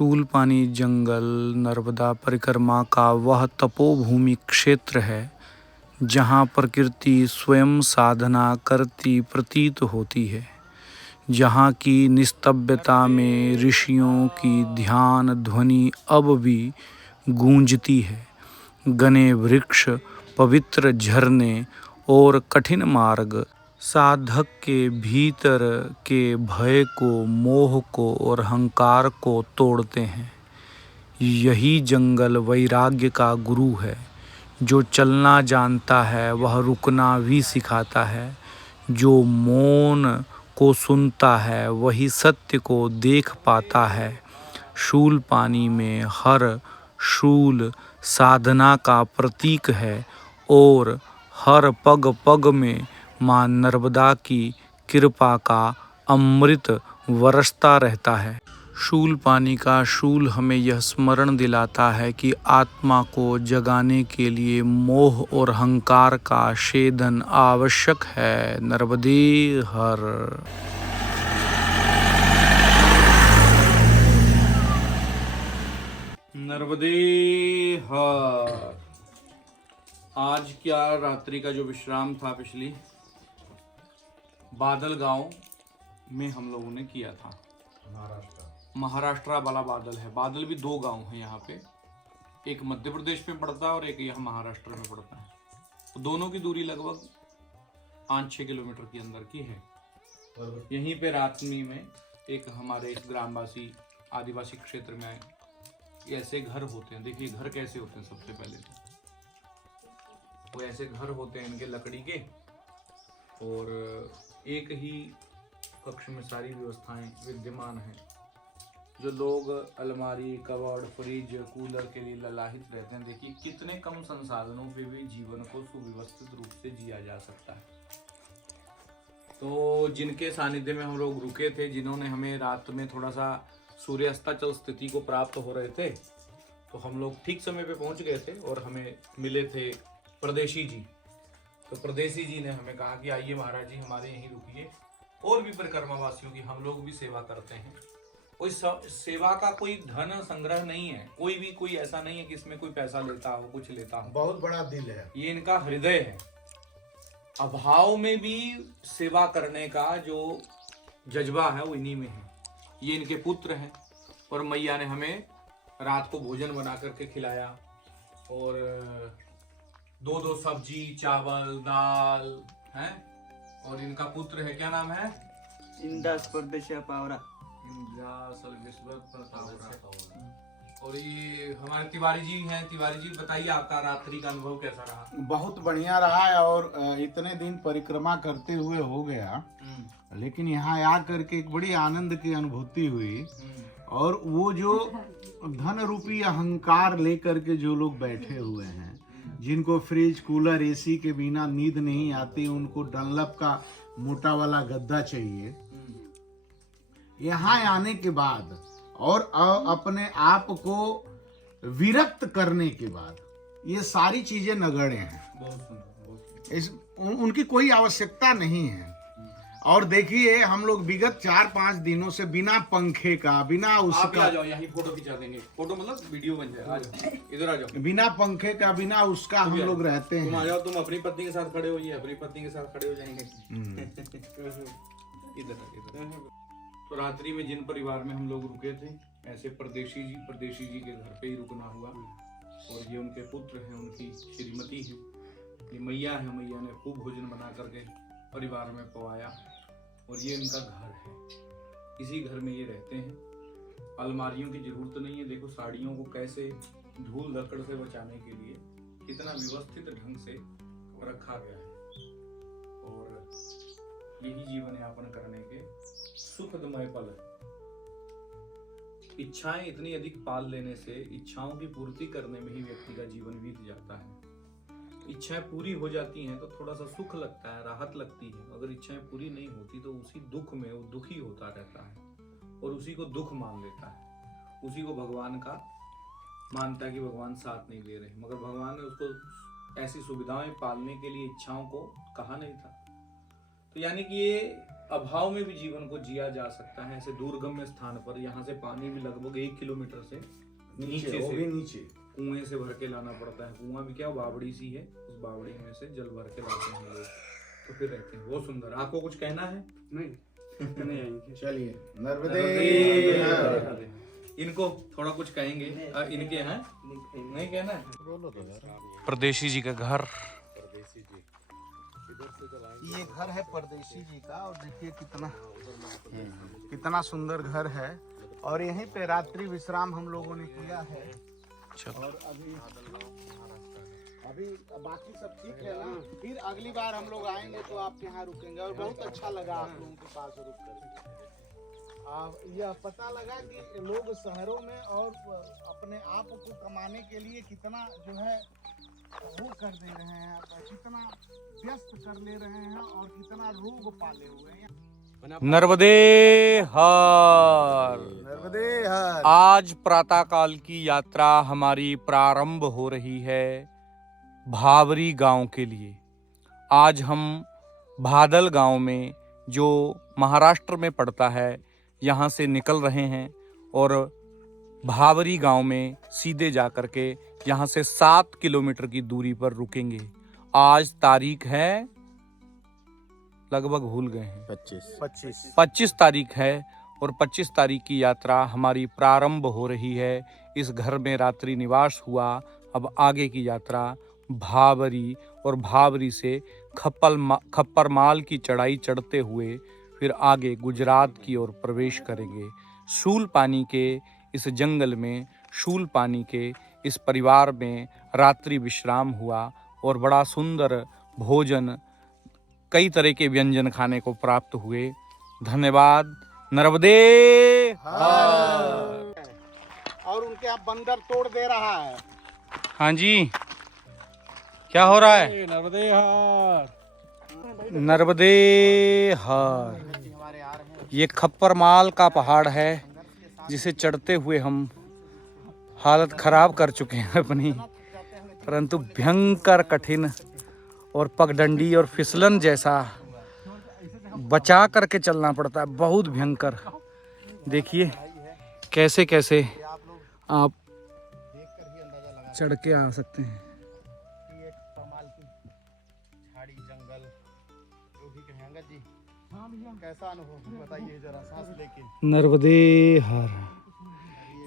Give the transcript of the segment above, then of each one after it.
शूलपानी जंगल नर्मदा परिक्रमा का वह तपोभूमि क्षेत्र है जहाँ प्रकृति स्वयं साधना करती प्रतीत होती है। जहाँ की निस्तब्धता में ऋषियों की ध्यान ध्वनि अब भी गूंजती है। घने वृक्ष, पवित्र झरने और कठिन मार्ग साधक के भीतर के भय को, मोह को और अहंकार को तोड़ते हैं। यही जंगल वैराग्य का गुरु है। जो चलना जानता है वह रुकना भी सिखाता है। जो मौन को सुनता है वही सत्य को देख पाता है। शूलपानी में हर शूल साधना का प्रतीक है और हर पग पग में माँ नर्मदा की कृपा का अमृत बरसता रहता है। शूलपानी का शूल हमें यह स्मरण दिलाता है कि आत्मा को जगाने के लिए मोह और अहंकार का छेदन आवश्यक है। नर्मदे हर। नर्मदे हर। आज क्या रात्रि का जो विश्राम था पिछली बादल गांव में हम लोगों ने किया था। महाराष्ट्र वाला बादल है। बादल भी दो गांव है यहाँ पे, एक मध्य प्रदेश में पड़ता है और एक यहाँ महाराष्ट्र में पड़ता है। तो दोनों की दूरी लगभग 5-6 किलोमीटर के अंदर की है। यहीं पे रातनी में एक हमारे ग्रामवासी आदिवासी क्षेत्र में ऐसे घर होते हैं। देखिए घर कैसे होते हैं। सबसे पहले तो वो ऐसे घर होते हैं इनके लकड़ी के, और एक ही कक्ष में सारी व्यवस्थाएं विद्यमान हैं। जो लोग अलमारी, कबर्ड, फ्रिज, कूलर के लिए ललाहित रहते हैं, देखिए कितने कम संसाधनों पे भी जीवन को सुव्यवस्थित रूप से जिया जा सकता है। तो जिनके सानिध्य में हम लोग रुके थे, जिन्होंने हमें रात में थोड़ा सा सूर्यास्ताचल स्थिति को प्राप्त हो रहे थे, तो हम लोग ठीक समय पे पहुंच गए थे और हमें मिले थे परदेशी जी। तो परदेशी जी ने हमें कहा कि आइए महाराज जी हमारे यहीं रुकिए, और भी परिक्रमावासियों की हम लोग भी सेवा करते हैं। कोई सेवा का कोई धन संग्रह नहीं है, कोई ऐसा नहीं है कि इसमें कोई पैसा लेता हो, कुछ लेता हो। बहुत बड़ा दिल है, ये इनका हृदय है। अभाव में भी सेवा करने का जो जज्बा है वो इन्हीं में है। ये इनके पुत्र हैं और मैया ने हमें रात को भोजन बना करके खिलाया, और 2-2 सब्जी, चावल, दाल है। और इनका पुत्र है, क्या नाम है? इंदास परदेशिया पावरा। और ये हमारे तिवारी जी हैं। तिवारी जी बताइए आपका रात्रि का अनुभव कैसा रहा? बहुत बढ़िया रहा है, और इतने दिन परिक्रमा करते हुए हो गया, लेकिन यहाँ आ करके एक बड़ी आनंद की अनुभूति हुई। और वो जो धन रूपी अहंकार लेकर के जो लोग बैठे हुए हैं, जिनको फ्रिज, कूलर, एसी के बिना नींद नहीं आती, उनको डनलप का मोटा वाला गद्दा चाहिए, यहाँ आने के बाद और अपने आप को विरक्त करने के बाद ये सारी चीजें नगण्य हैं। उनकी कोई आवश्यकता नहीं है। और देखिए हम लोग विगत 4-5 दिनों से बिना पंखे का, बिना उसका, आ जाओ यहीं फोटो खिंचा देंगे। फोटो मतलब वीडियो बन जाए। आ जाओ, इधर आ जाओ। बिना पंखे का, बिना उसका हम लोग रहते हैं। तुम आ जाओ, तुम अपनी पत्नी के साथ खड़े हो, ये अपनी पत्नी के साथ खड़े हो जाएंगे। इधर। तो रात्रि में जिन परिवार में हम लोग रुके थे, ऐसे परदेशी जी के घर पे ही रुकना हुआ। और ये उनके पुत्र हैं, उनकी श्रीमती है, ये मैया है। मैया ने खूब भोजन बना करके परिवार में पवाया, और ये इनका घर है। इसी घर में ये रहते हैं। अलमारियों की जरूरत नहीं है। देखो साड़ियों को कैसे धूल धक्कड़ से बचाने के लिए कितना व्यवस्थित ढंग से रखा गया है। और यही जीवन यापन करने के सुखदमय पल है। इच्छाएं इतनी अधिक पाल लेने से इच्छाओं की पूर्ति करने में ही व्यक्ति का जीवन बीत जाता है। इच्छाएं पूरी हो जाती हैं तो थोड़ा सा सुख लगता है, राहत लगती है। अगर इच्छाएं पूरी नहीं होती तो उसी दुख में वो दुखी होता रहता है और उसी को दुख मान लेता है। उसी को भगवान का मानता है कि भगवान साथ नहीं दे रहे, मगर भगवान ने उसको ऐसी सुविधाएं पालने के लिए इच्छाओं को कहा नहीं था। तो यानी कि ये अभाव में भी जीवन को जिया जा सकता है। ऐसे दुर्गम्य स्थान पर यहाँ से पानी भी लगभग 1 किलोमीटर से नीचे वो से भी नीचे कुएं से भर के लाना पड़ता है। कुआं भी क्या बावड़ी सी है, उस बावड़ी में से जल भर के लाते हैं लोग, तो फिर रहते हैं। बहुत सुंदर। आपको कुछ कहना है? नहीं चलिए नर्मदे। इनको थोड़ा कुछ कहेंगे। इनके हैं नहीं कहना है? परदेशी जी का घर। ये घर है परदेशी जी का, और देखिए कितना सुंदर घर है। और यहीं पे रात्रि विश्राम हम लोगों ने किया है। और अभी बाकी सब ठीक है ना। फिर अगली बार हम लोग आएंगे तो आपके यहाँ रुकेंगे। और बहुत अच्छा लगा आप लोगों के पास रुक कर। यह पता लगा कि लोग शहरों में और अपने आप को कमाने के लिए कितना जो है वो कर दे रहे हैं, कितना व्यस्त कर ले रहे हैं और कितना रोग पाले हुए हैं। नर्मदे हर। नर्मदे हर। आज प्रातःकाल की यात्रा हमारी प्रारंभ हो रही है भावरी गांव के लिए। आज हम भादल गांव में, जो महाराष्ट्र में पड़ता है, यहाँ से निकल रहे हैं और भावरी गांव में सीधे जा कर के यहाँ से 7 किलोमीटर की दूरी पर रुकेंगे। आज तारीख है, लगभग भूल गए हैं, 25 तारीख है। और 25 तारीख की यात्रा हमारी प्रारंभ हो रही है। इस घर में रात्रि निवास हुआ। अब आगे की यात्रा भावरी, और भावरी से खप्परमाल की चढ़ाई चढ़ते हुए फिर आगे गुजरात की ओर प्रवेश करेंगे। शूल पानी के इस जंगल में, शूल पानी के इस परिवार में रात्रि विश्राम हुआ और बड़ा सुंदर भोजन, कई तरह के व्यंजन खाने को प्राप्त हुए। धन्यवाद। नर्मदे हर। और उनके यहाँ बंदर तोड़ दे रहा है। हाँ जी, क्या हो रहा है? नर्मदे हर। नर्मदे हर। ये खप्परमाल का पहाड़ है जिसे चढ़ते हुए हम हालत खराब कर चुके हैं अपनी, परंतु भयंकर कठिन और पगडंडी और फिसलन जैसा बचा करके चलना पड़ता है, बहुत भयंकर। देखिए कैसे कैसे आप चढ़ के आ सकते हैं। कैसा अनुभव बताइए जरा, सांस लेके। नर्मदे हर।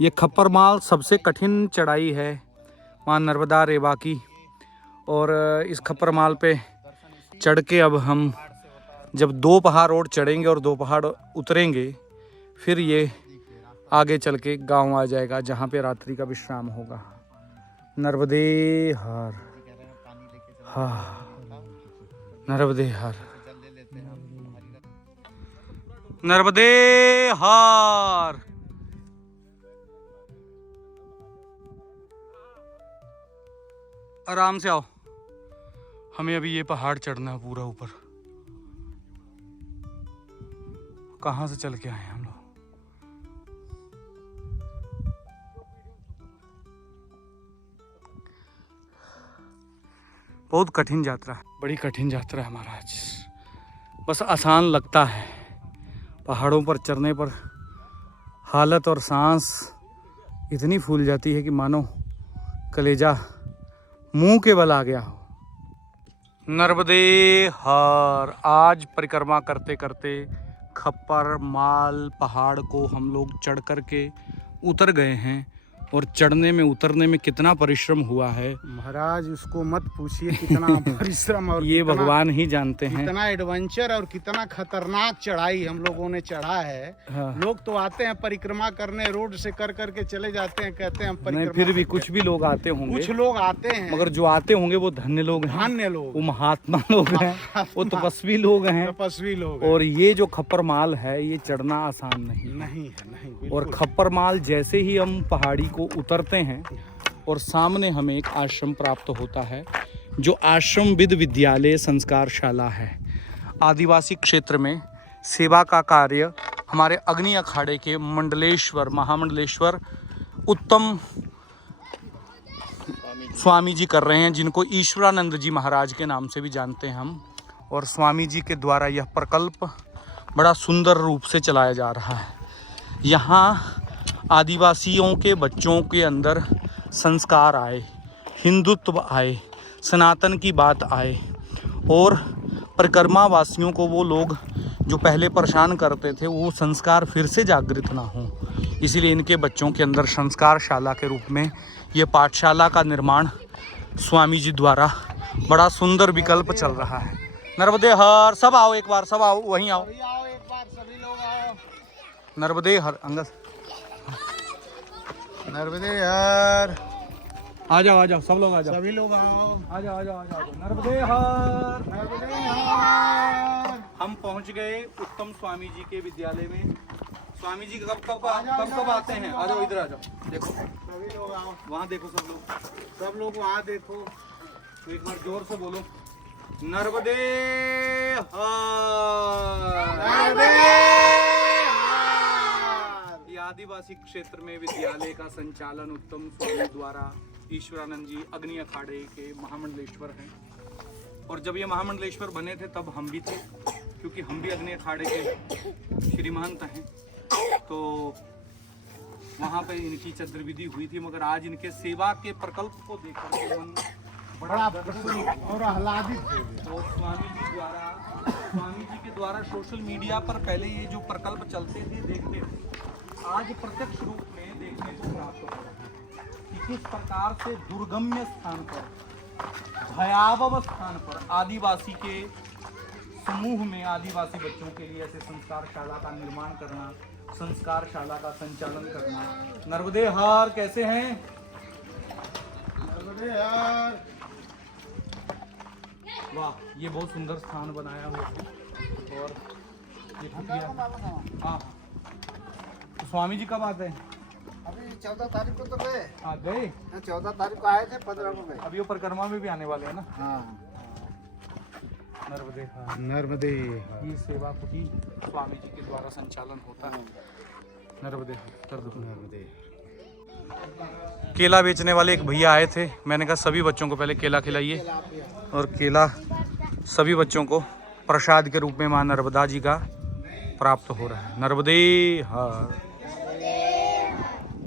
ये खप्परमाल सबसे कठिन चढ़ाई है मां नर्मदा रेवा की। और इस खप्परमाल पे चढ़ के अब हम जब 2 पहाड़ और चढ़ेंगे और 2 पहाड़ उतरेंगे, फिर ये आगे चल के गाँव आ जाएगा जहाँ पे रात्रि का विश्राम होगा। नर्मदे हर। हाँ, नर्मदे हर। नर्मदे हर। आराम से आओ, हमें अभी ये पहाड़ चढ़ना है पूरा ऊपर। कहाँ से चल के आए हम लोग? बहुत कठिन यात्रा है, बड़ी कठिन यात्रा है हमारा आज। बस आसान लगता है, पहाड़ों पर चढ़ने पर हालत और सांस इतनी फूल जाती है कि मानो कलेजा मुंह के बल आ गया हो। नर्मदे हर। आज परिक्रमा करते करते खप्परमाल पहाड़ को हम लोग चढ़ कर के उतर गए हैं। और चढ़ने में उतरने में कितना परिश्रम हुआ है महाराज, उसको मत पूछिए कितना परिश्रम। और ये भगवान ही जानते हैं। कितना एडवेंचर और कितना खतरनाक चढ़ाई हम लोगों ने चढ़ा है। हाँ। लोग तो आते हैं परिक्रमा करने, रोड से कर करके चले जाते हैं, कहते हैं हम नहीं, परिक्रमा। फिर भी कुछ भी लोग आते होंगे, कुछ लोग आते हैं, मगर जो आते होंगे वो धन्य लोग हैं, धन्य लोग, वो महात्मा लोग हैं, वो तपस्वी लोग हैं, तपस्वी लोग। और ये जो खप्परमाल है ये चढ़ना आसान नहीं है। नहीं है, नहीं। और खप्परमाल जैसे ही हम पहाड़ी को उतरते हैं और सामने हमें एक आश्रम प्राप्त होता है, जो आश्रम विद विद्यालय संस्कारशाला है। आदिवासी क्षेत्र में सेवा का कार्य हमारे अग्नि अखाड़े के मंडलेश्वर, महामंडलेश्वर उत्तम स्वामी जी कर रहे हैं, जिनको ईश्वरानंद जी महाराज के नाम से भी जानते हैं हम। और स्वामी जी के द्वारा यह प्रकल्प बड़ा सुंदर रूप से चलाया जा रहा है। यहाँ आदिवासियों के बच्चों के अंदर संस्कार आए, हिंदुत्व आए, सनातन की बात आए और परिक्रमा वासियों को वो लोग जो पहले परेशान करते थे वो संस्कार फिर से जागृत ना हों, इसीलिए इनके बच्चों के अंदर संस्कारशाला के रूप में ये पाठशाला का निर्माण स्वामी जी द्वारा बड़ा सुंदर विकल्प चल रहा है। नर्मदे हर, सब आओ एक बार, सब आओ, वहीं आओ, आओ एक बार, सभी लोग आओ। नर्मदे हर अंगद, नर्मदे हर, आ जाओ सब लोग आ जाओ, सभी लोग आओ। आ जाओ। नर्मदे हर। नर्मदे हर। हम पहुंच गए उत्तम स्वामी जी के विद्यालय में। स्वामी जी कब आते हैं? आ जाओ, इधर आ जाओ, देखो सभी लोग आओ, वहाँ देखो, सब लोग वहाँ देखो। तो एक बार जोर से बोलो, नर्मदे हर। नर्मदे ये आदिवासी क्षेत्र में विद्यालय का संचालन उत्तम स्वामी द्वारा ईश्वरानंद जी अग्नि अखाड़े के महामंडलेश्वर हैं। और जब ये महामंडलेश्वर बने थे तब हम भी थे, क्योंकि हम भी अग्नि अखाड़े के श्रीमहंत हैं। तो वहाँ पे इनकी चतुर्विधि हुई थी, मगर आज इनके सेवा के प्रकल्प को देखकर के मन बड़ा प्रसन्न और आह्लादित हो गया। और स्वामी जी के द्वारा सोशल मीडिया पर पहले ये जो प्रकल्प चलते थे, देखते थे, आज प्रत्यक्ष रूप में देखने को प्राप्त हो रहा है कि किस प्रकार से दुर्गम्य स्थान पर, भयावह स्थान पर आदिवासी के समूह में आदिवासी बच्चों के लिए ऐसे संस्कारशाला का निर्माण करना, संस्कारशाला का संचालन करना। नर्मदे हर, कैसे हैं? नर्मदे हर। वाह, ये बहुत सुंदर स्थान बनाया हुआ है। और ये कुटिया, हाँ। तो स्वामी जी कब आते हैं? अभी 14 तारीख को तो गए। आ गए? 14 तारीख को आए थे, 15 को गए। अभी वो परिक्रमा में भी आने वाले हैं ना? हाँ। नर्मदे हर। नर्मदे ये सेवा कुटी स्वामी जी के द्वारा संचालन होता है। नर्मदे हर, कर दो। नर्मदे। केला बेचने वाले एक भैया आए थे, मैंने कहा सभी बच्चों को पहले केला खिलाइए, और केला सभी बच्चों को प्रसाद के रूप में मां नर्मदा जी का प्राप्त हो रहा है। नर्मदे हर।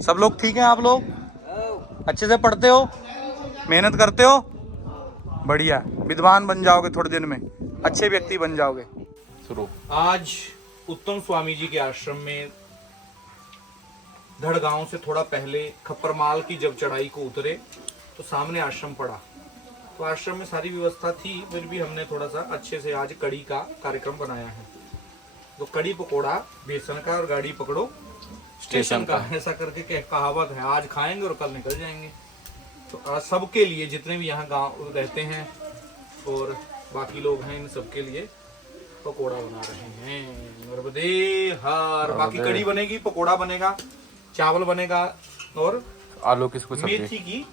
सब लोग ठीक हैं? आप लोग अच्छे से पढ़ते हो, मेहनत करते हो? बढ़िया, विद्वान बन जाओगे, थोड़े दिन में अच्छे व्यक्ति बन जाओगे। शुरू। आज उत्तम स्वामी जी के आश्रम में धड़ गांव से थोड़ा पहले खप्परमाल की जब चढ़ाई को उतरे तो सामने आश्रम पड़ा। तो आश्रम में सारी व्यवस्था थी, फिर भी हमने थोड़ा सा अच्छे से आज कड़ी का कार्यक्रम बनाया है। तो कड़ी पकोड़ा बेसन का और गाड़ी पकड़ो स्टेशन का, ऐसा करके कहावत है। आज खाएंगे और कल निकल जाएंगे। तो आज सबके लिए, जितने भी यहाँ गांव रहते हैं और बाकी लोग हैं, इन सबके लिए पकोड़ा बना रहे हैं। नर्मदे हर। बाकी कड़ी बनेगी, पकोड़ा बनेगा, चावल बनेगा और आलू की मेथी की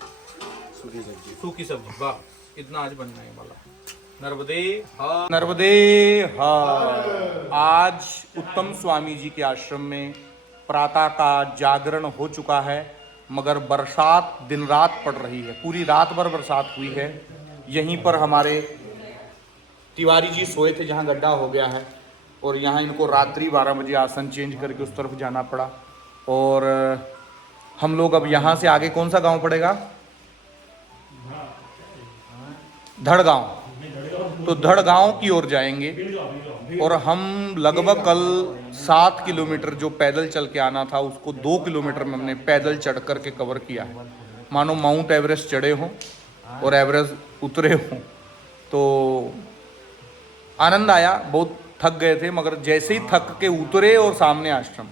सूखी सब्जी। वाह, इतना आज बनने वाला। नर्मदे हर। नर्मदे हर। आज उत्तम स्वामी जी के आश्रम में प्रातः का जागरण हो चुका है, मगर बरसात दिन रात पड़ रही है, पूरी रात भर बरसात हुई है। यहीं पर हमारे तिवारी जी सोए थे जहाँ गड्ढा हो गया है, और यहाँ इनको रात्रि 12 बजे आसन चेंज करके उस तरफ जाना पड़ा। और हम लोग अब यहाँ से आगे कौन सा गांव पड़ेगा? धड़ गांव। तो धड़ गांव की ओर जाएंगे, और हम लगभग कल 7 किलोमीटर जो पैदल चल के आना था उसको 2 किलोमीटर में हमने पैदल चढ़ करके कवर किया है। मानो माउंट एवरेस्ट चढ़े हों और एवरेस्ट उतरे हों। तो आनंद आया, बहुत थक गए थे, मगर जैसे ही थक के उतरे और सामने आश्रम,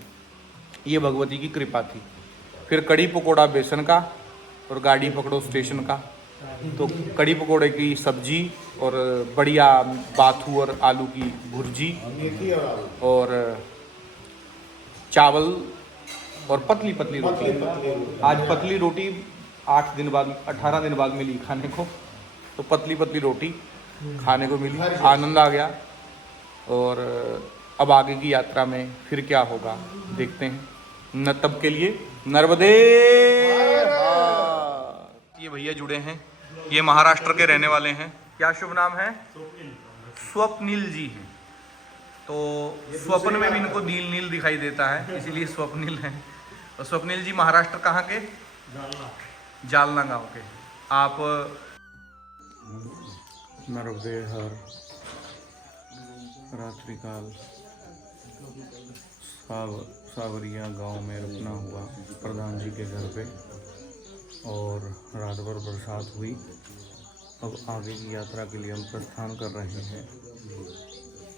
ये भगवती की कृपा थी। फिर कड़ी पकोड़ा बेसन का और गाड़ी पकड़ो स्टेशन का। तो कड़ी पकोड़े की सब्जी और बढ़िया बाथू और आलू की भुर्जी और चावल और पतली पतली रोटी। आज पतली रोटी 8 दिन बाद, 18 दिन बाद मिली खाने को। तो पतली पतली रोटी खाने को मिली, आनंद आ गया। और अब आगे की यात्रा में फिर क्या होगा देखते हैं। न तब के लिए नर्मदे। ये भैया जुड़े हैं, ये महाराष्ट्र के रहने वाले हैं। क्या शुभ नाम है? स्वप्निल जी हैं। तो स्वप्न में भी इनको नील नील दिखाई देता है, इसीलिए स्वप्निल है। तो स्वप्निल जी महाराष्ट्र कहाँ के? जालना गांव के। आप नर्मदे हर रात्रिकाल सावरिया गांव में रुकना हुआ प्रधान जी के घर पे, और रात भर बरसात हुई। अब आगे की यात्रा के लिए हम प्रस्थान कर रहे हैं,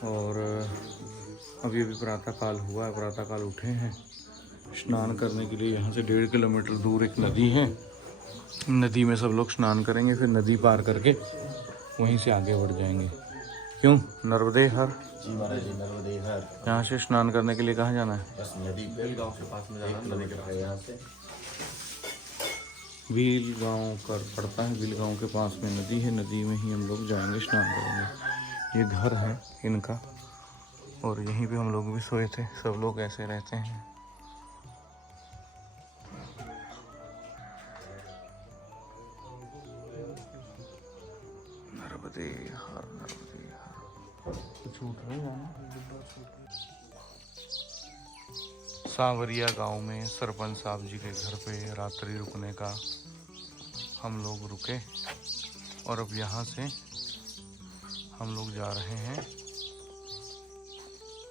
और अभी अभी प्रातःकाल हुआ है, प्रातःकाल उठे हैं। स्नान करने के लिए यहाँ से 1.5 किलोमीटर दूर एक नदी है, नदी में सब लोग स्नान करेंगे, फिर नदी पार करके वहीं से आगे बढ़ जाएंगे। क्यों? नर्मदे हर जी महाराज जी, नर्मदे हर। यहाँ से स्नान करने के लिए कहाँ जाना है? बस नदी पे गांव के पास में जाना, नदी के पास यहाँ से भील गांव कर पड़ता है, भील गांव के पास में नदी है, नदी में ही हम लोग जाएंगे, स्नान करेंगे। ये घर है इनका, और यहीं पे हम लोग भी सोए थे। सब लोग ऐसे रहते हैं। नर्मदे हर, नर्मदे हर। कुछ उठ रहे हैं ना? सांवरिया गांव में सरपंच साहब जी के घर पे रात्रि रुकने का हम लोग रुके, और अब यहाँ से हम लोग जा रहे हैं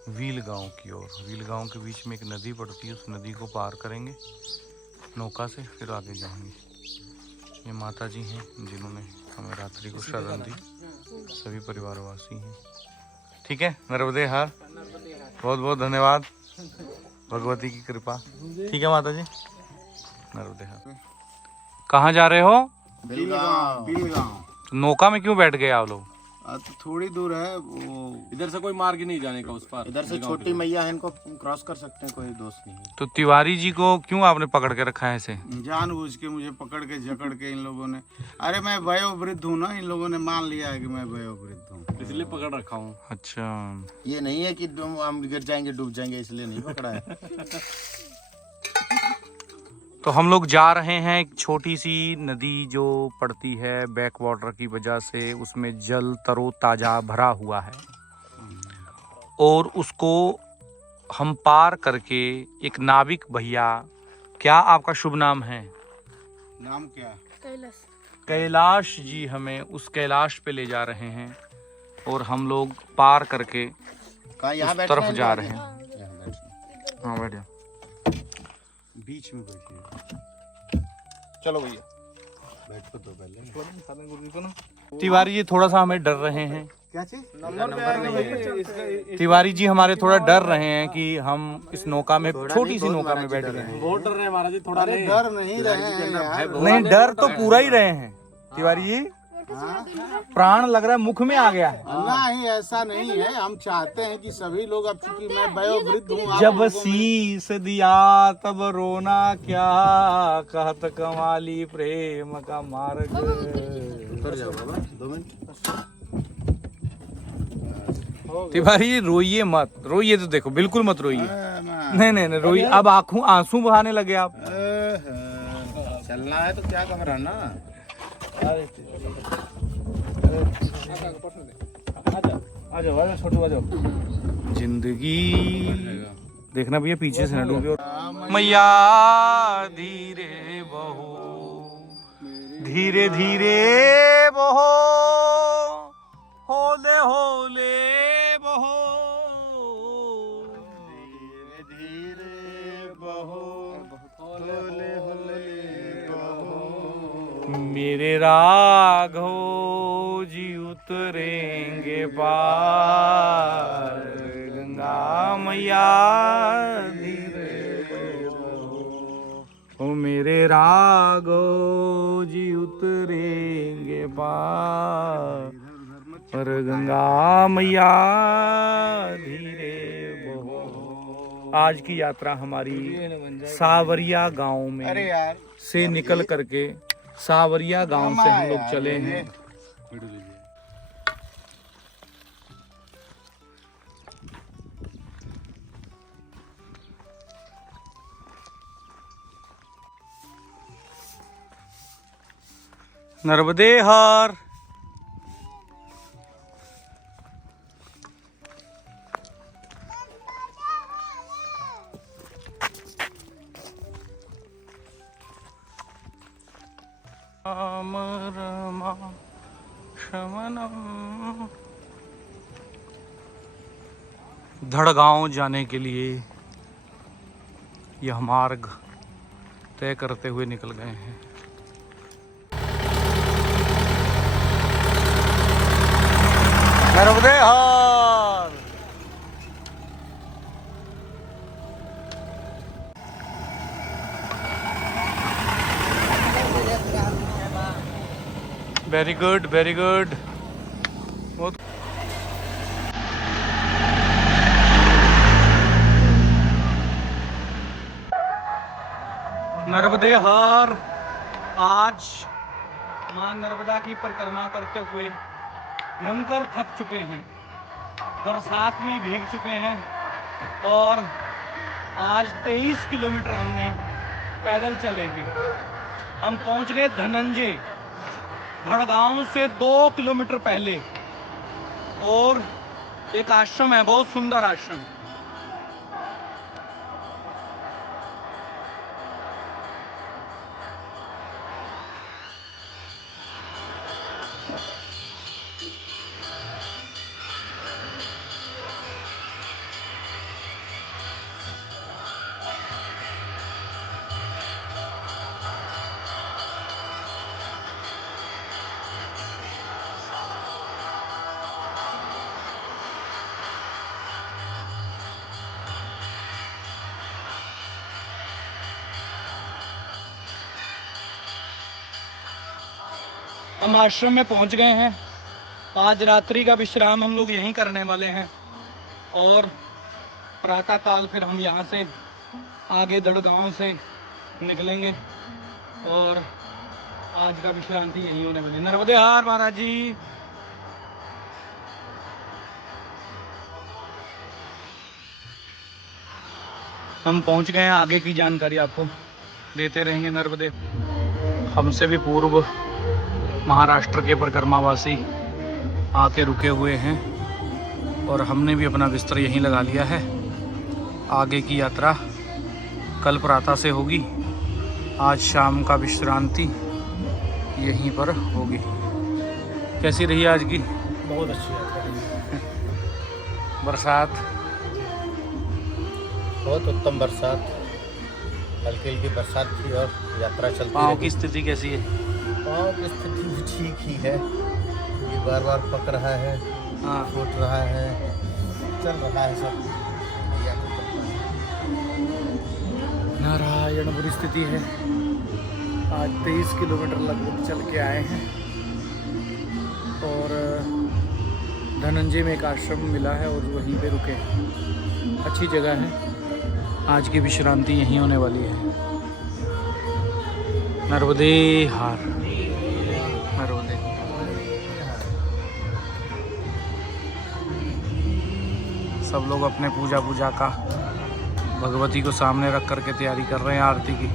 व्हील गांव की ओर। व्हील गांव के बीच में एक नदी पड़ती है, उस नदी को पार करेंगे नौका से, फिर आगे जाएंगे। ये माता जी हैं जिन्होंने हमें रात्रि को शरण दी, सभी परिवारवासी हैं। ठीक है, नर्मदे हर, बहुत बहुत धन्यवाद, भगवती की कृपा। ठीक है माता जी, नर्मदे हर। कहाँ जा रहे हो? बिलगांव। तो नौका में क्यों बैठ गए आप लोग? तो थोड़ी दूर है वो, इधर से कोई मार्ग नहीं जाने का उस पार। इधर से छोटी मैया है, इनको क्रॉस कर सकते हैं, कोई दोस्त नहीं है। तो तिवारी जी को क्यों आपने पकड़ के रखा है ऐसे? जानबूझ के मुझे पकड़ के जकड़ के इन लोगों ने, अरे मैं वयोवृद्ध हूँ ना, इन लोगों ने मान लिया है कि मैं वयोवृद्ध हूँ, इसलिए पकड़ रखा हूँ। अच्छा, ये नहीं है कि हम गिर जाएंगे डूब जाएंगे, इसलिए नहीं पकड़ा है। तो हम लोग जा रहे हैं एक छोटी सी नदी जो पड़ती है बैक वाटर की वजह से, उसमें जल तरोताजा भरा हुआ है, और उसको हम पार करके एक नाविक भैया, क्या आपका शुभ नाम है? नाम क्या? कैलाश जी हमें उस कैलाश पे ले जा रहे हैं, और हम लोग पार करके उस तरफ जा रहे हैं। हाँ बैठ जा, बीच में बैठिए। चलो भैया बैठ तो पहले। तिवारी जी थोड़ा सा हमें डर रहे हैं। क्या चीज? तिवारी जी हमारे थोड़ा डर रहे हैं कि हम इस नौका में, छोटी सी नौका में बैठ गए हैं। बहुत डर रहे हैं महाराज जी, थोड़ा अरे डर नहीं रहे हैं यार। नहीं, डर तो पूरा ही रहे हैं तिवारी जी, प्राण लग रहा है मुख में आ गया है। नहीं ऐसा नहीं है, हम चाहते हैं कि सभी लोग, अब चूंकि मैं वयोवृद्ध हूँ, आप जब लोगों में- शीस दिया तब रोना क्या, कहत कमाली प्रेम का मार्ग। उतर जाओ बाबा, 2 मिनट। तिवारी जी रोइए मत, रोइए तो देखो, बिल्कुल मत रोइए। नहीं नहीं नहीं रोइए, अब आंसू बहाने लगे आप। चलना है तो क्या घबराना। आजाओ छोटू आजाओ। जिंदगी देखना भैया, पीछे से न डूबे। मैया धीरे बहो, धीरे धीरे बहो, होले होले बहो, धीरे धीरे बहो, होले होले बहो। मेरे राघव जी उतरेंगे पार, गंगा मैया धीरे बहो। ओ मेरे राघव जी उतरेंगे पार, और गंगा मैया धीरे बहो। आज की यात्रा हमारी सावरिया गांव में अरे यार से निकल करके, सावरिया गांव से हम लोग चले हैं। नर्मदे हर। राम रमा शमनम। धड़गांव जाने के लिए यह मार्ग तय करते हुए निकल गए हैं। नर्मदे हार। Very good very good. बहुत नर्मदे हार। आज मां नर्मदा की परिक्रमा करते हुए जमकर थक चुके हैं, बरसात में भीग चुके हैं और आज 23 किलोमीटर हमने पैदल चले हैं। हम पहुंच गए धनंजय, धड़गांव से 2 किलोमीटर पहले, और एक आश्रम है, बहुत सुंदर आश्रम। हम आश्रम में पहुंच गए हैं। आज रात्रि का विश्राम हम लोग यहीं करने वाले हैं और प्रातः काल फिर हम यहाँ से आगे धड़गांव से निकलेंगे और आज का विश्रांति यहीं होने वाली। नर्मदे हार महाराज जी। हम पहुंच गए हैं, आगे की जानकारी आपको देते रहेंगे। नर्मदे। हमसे भी पूर्व महाराष्ट्र के परिक्रमावासी आके रुके हुए हैं और हमने भी अपना बिस्तर यहीं लगा लिया है। आगे की यात्रा कल प्रातः से होगी, आज शाम का विश्रांति यहीं पर होगी। कैसी रही आज की? बहुत अच्छी यात्रा। बरसात? बहुत उत्तम बरसात, हल्की हल्की बरसात थी और यात्रा चलती पाँव रही। की स्थिति कैसी है? पाँव की स्थिति भी ठीक ही है, ये बार बार पक रहा है, हाँ। फूट रहा है, चल रहा है सब। नारायण, बुरी स्थिति है। आज 23 किलोमीटर लगभग चल के आए हैं और धनंजय में एक आश्रम मिला है और वहीं पे रुके हैं। अच्छी जगह है, आज की विश्रांति यहीं होने वाली है। नर्मदे हार। नर्मदे। सब लोग अपने पूजा का भगवती को सामने रख करके तैयारी कर रहे हैं आरती की।